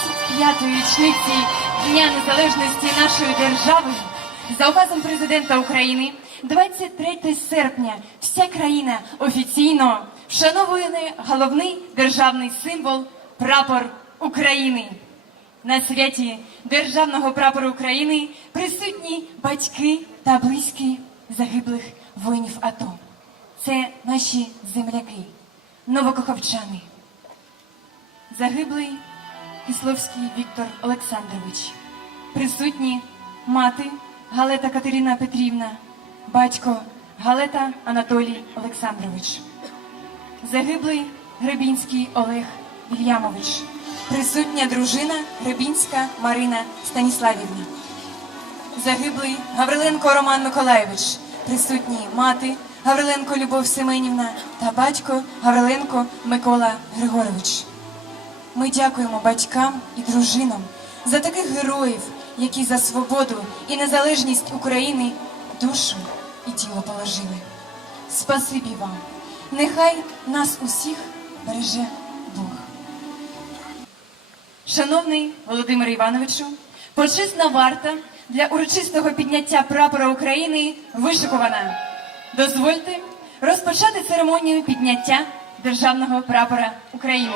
25-ї річниці Дня Незалежності нашої держави за указом президента України 23 серпня вся країна офіційно вшановує головний державний символ прапор України. На святі Державного прапору України присутні батьки та близькі загиблих воїнів АТО. Це наші земляки, новокоховчани. Загиблий Кисловський Віктор Олександрович. Присутні мати Галета Катерина Петрівна, батько Галета Анатолій Олександрович. Загиблий Гребінський Олег Вільямович. Присутня дружина Гребінська Марина Станіславівна. Загиблий Гавриленко Роман Миколаєвич. Присутні мати Гавриленко Любов Семенівна та батько Гавриленко Микола Григорович. Ми дякуємо батькам і дружинам за таких героїв, які за свободу і незалежність України душу і тіло положили. Спасибі вам. Нехай нас усіх береже Бог. Шановний Володимир Івановичу, почесна варта для урочистого підняття прапора України вишикувана. Дозвольте розпочати церемонію підняття державного прапора України.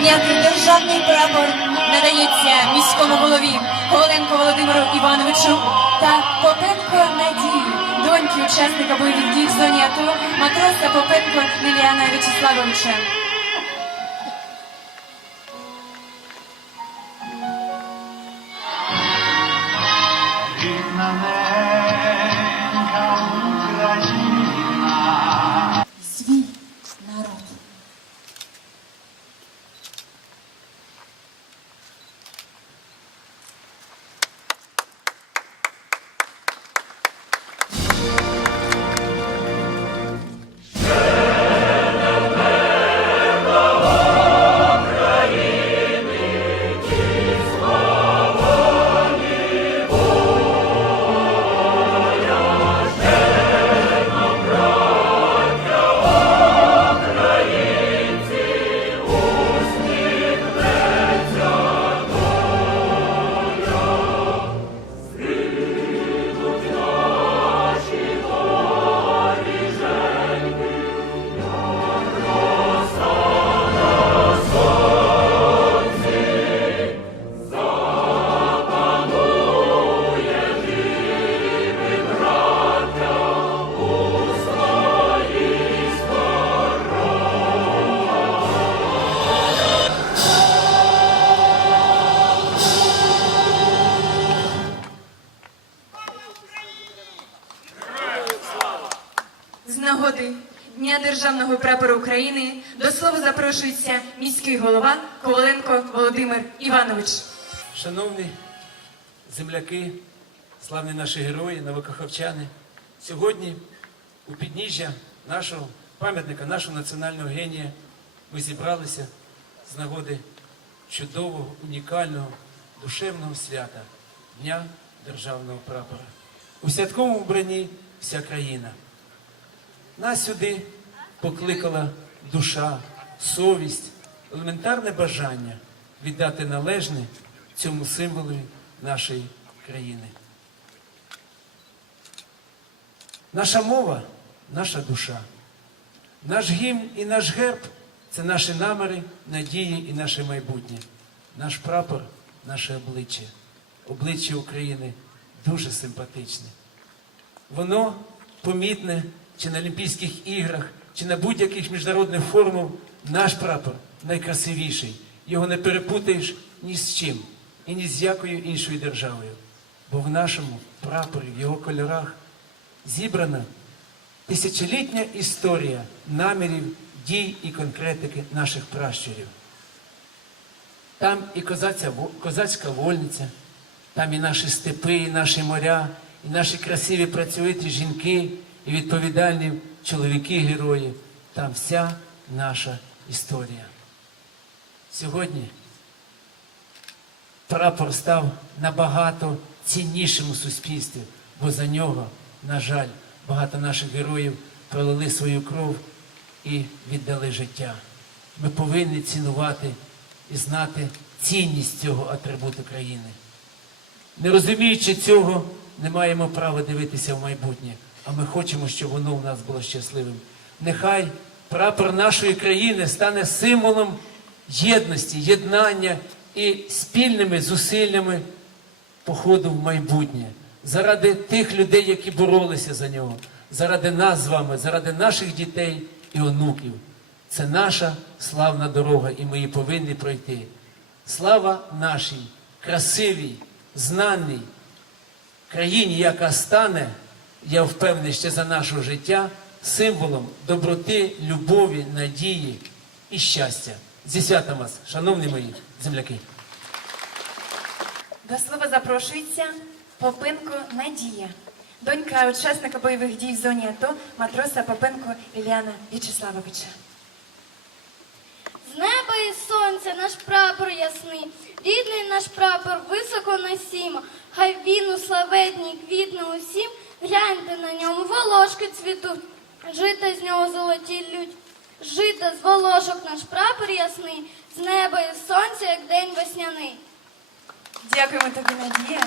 Підняти державний прапор надається міському голові Коваленко Володимиру Івановичу та Попенко Надії, доньки учасника бойових дій в зоні АТО, матроса Попенко Ліліана Вячеславовича. Державного прапора України до слова запрошується міський голова Коваленко Володимир Іванович. Шановні земляки, славні наші герої, новокаховчани, сьогодні у підніжжя нашого пам'ятника, нашого національного генія, ми зібралися з нагоди чудового, унікального, душевного свята Дня Державного прапора. У святковому вбранні вся країна. Нас сюди покликала душа, совість, елементарне бажання віддати належне цьому символу нашої країни. Наша мова наша душа. Наш гімн і наш герб це наші наміри, надії і наше майбутнє. Наш прапор, наше обличчя. Обличчя України дуже симпатичне. Воно помітне чи на Олімпійських іграх, чи на будь-яких міжнародних форумах. Наш прапор найкрасивіший. Його не перепутаєш ні з чим і ні з якою іншою державою. Бо в нашому прапорі, в його кольорах зібрана тисячолітня історія намірів, дій і конкретики наших пращурів. Там і козацька вольниця, там і наші степи, і наші моря, і наші красиві працьовиті жінки, і відповідальні чоловіки-герої. Там вся наша історія. Сьогодні прапор став набагато ціннішим у суспільстві, бо за нього, на жаль, багато наших героїв пролили свою кров і віддали життя. Ми повинні цінувати і знати цінність цього атрибуту країни. Не розуміючи цього, не маємо права дивитися в майбутнє, а ми хочемо, щоб воно у нас було щасливим. Нехай прапор нашої країни стане символом єдності, єднання і спільними зусиллями походу в майбутнє. Заради тих людей, які боролися за нього, заради нас з вами, заради наших дітей і онуків. Це наша славна дорога, і ми її повинні пройти. Слава нашій, красивій, знаній країні, яка стане, я впевнений, ще за нашого життя, символом доброти, любові, надії і щастя. Зі святом вас, шановні мої земляки. До слова запрошується Попенко Надія, донька учасника бойових дій в зоні АТО матроса Попенко Ілляна В'ячеславовича. І сонця наш прапор ясний, рідний наш прапор високо носімо, хай він у славетній квітне усім, гляньте на ньому, волошки цвітуть, жита з нього золоті лють. Жита з волошок наш прапор ясний, з неба і сонця, як день весняний. Дякуємо тобі, Надія.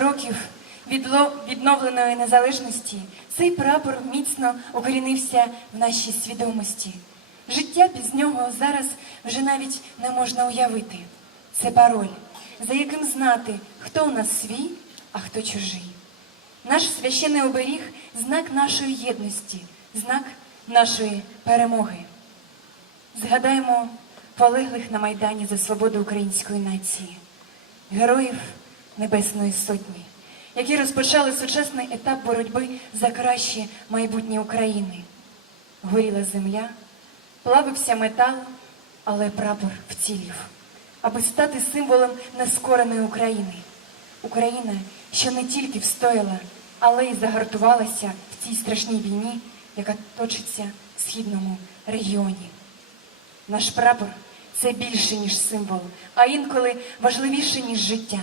Років відновленої незалежності цей прапор міцно укорінився в нашій свідомості. Життя без нього зараз вже навіть не можна уявити. Це пароль, за яким знати, хто у нас свій, а хто чужий. Наш священний оберіг знак нашої єдності, знак нашої перемоги. Згадаємо полеглих на Майдані за свободу української нації, героїв Небесної Сотні, які розпочали сучасний етап боротьби за краще майбутнє України. Горіла земля, плавився метал, але прапор вцілів, аби стати символом нескореної України. Україна, що не тільки встояла, але й загартувалася в цій страшній війні, яка точиться в східному регіоні. Наш прапор це більше, ніж символ, а інколи важливіше, ніж життя.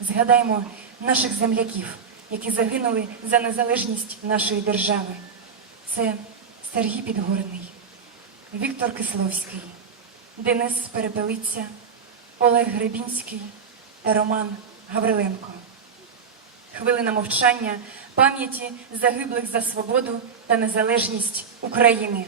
Згадаймо наших земляків, які загинули за незалежність нашої держави. Це Сергій Підгорний, Віктор Кисловський, Денис Перепелиця, Олег Гребінський та Роман Гавриленко. Хвилина мовчання пам'яті загиблих за свободу та незалежність України.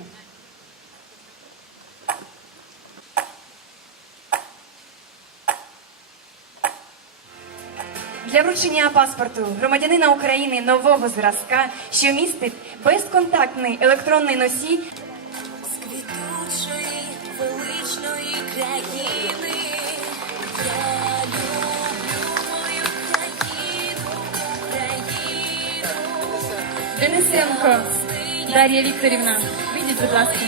Для вручення паспорту громадянина України нового зразка, що містить безконтактний електронний носій з квітучої величної країни. Я люблю мою країну, країну. Денисенко Дар'я Вікторівна. Вийдіть, будь ласка.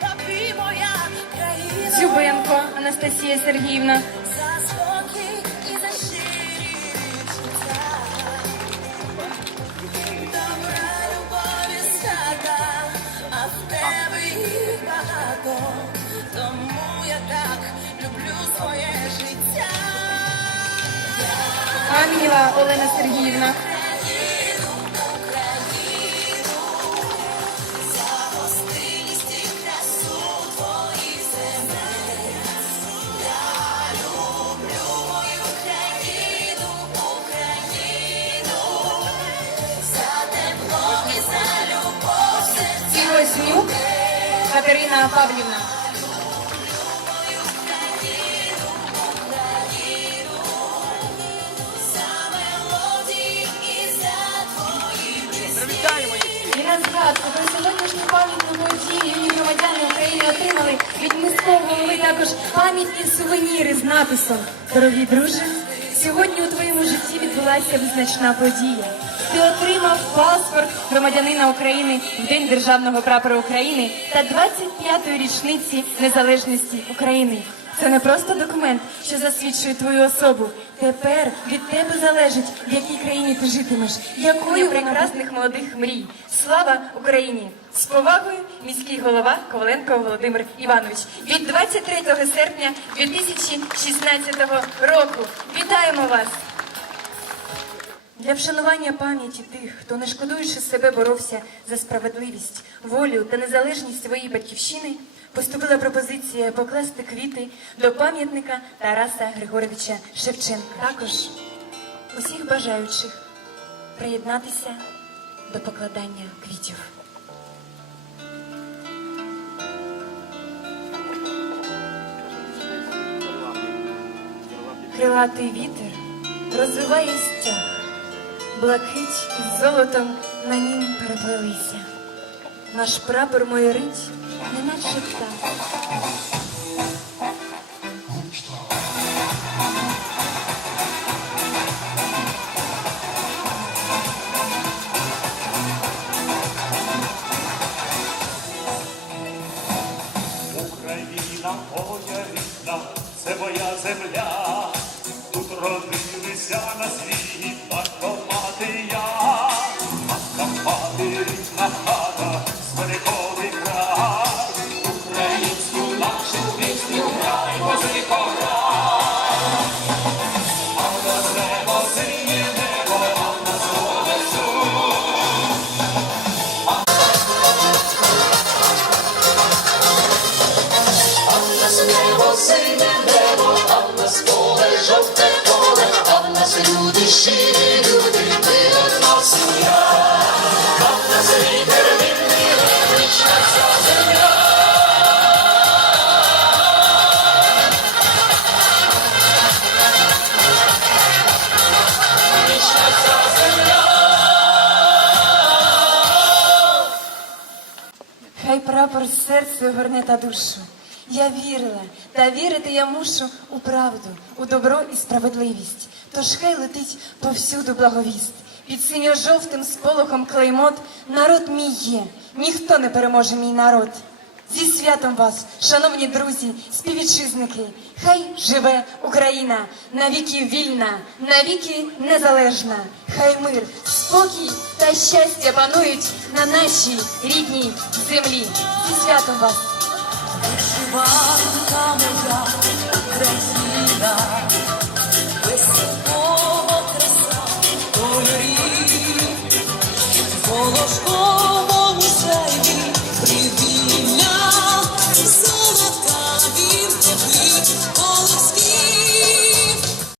Тобі, моя країна, Дзюбенко Анастасія Сергіївна. В серці. Вознюк Катерина Павлівна. Голови також пам'ятні сувеніри з написом Дорогі друже, сьогодні у твоєму житті відбулася визначна подія. Ти отримав паспорт громадянина України в День Державного прапора України та 25-ї річниці незалежності України. Це не просто документ, що засвідчує твою особу. Тепер від тебе залежить, в якій країні ти житимеш, якою прекрасних молодих мрій. Слава Україні! З повагою міський голова Коваленко Володимир Іванович від 23 серпня 2016 року. Вітаємо вас! Для вшанування пам'яті тих, хто не шкодуючи себе боровся за справедливість, волю та незалежність своєї батьківщини, поступила пропозиція покласти квіти до пам'ятника Тараса Григоровича Шевченка. Також усіх бажаючих приєднатися до покладання квітів. Крилатий вітер розвиває стяг, блакить із золотом на нім переплелися. Наш прапор майорить, неначе птах. Прапор серце горне та душу. Я вірила, та вірити я мушу у правду, у добро і справедливість. Тож хай летить повсюду благовіст. Під синьо-жовтим сполохом клеймот народ мій є, ніхто не переможе мій народ. Зі святом вас, шановні друзі, співвітчизники, хай живе Україна, навіки вільна, навіки незалежна. Хай мир, спокій та щастя панують на нашій рідній землі. Зі святом вас!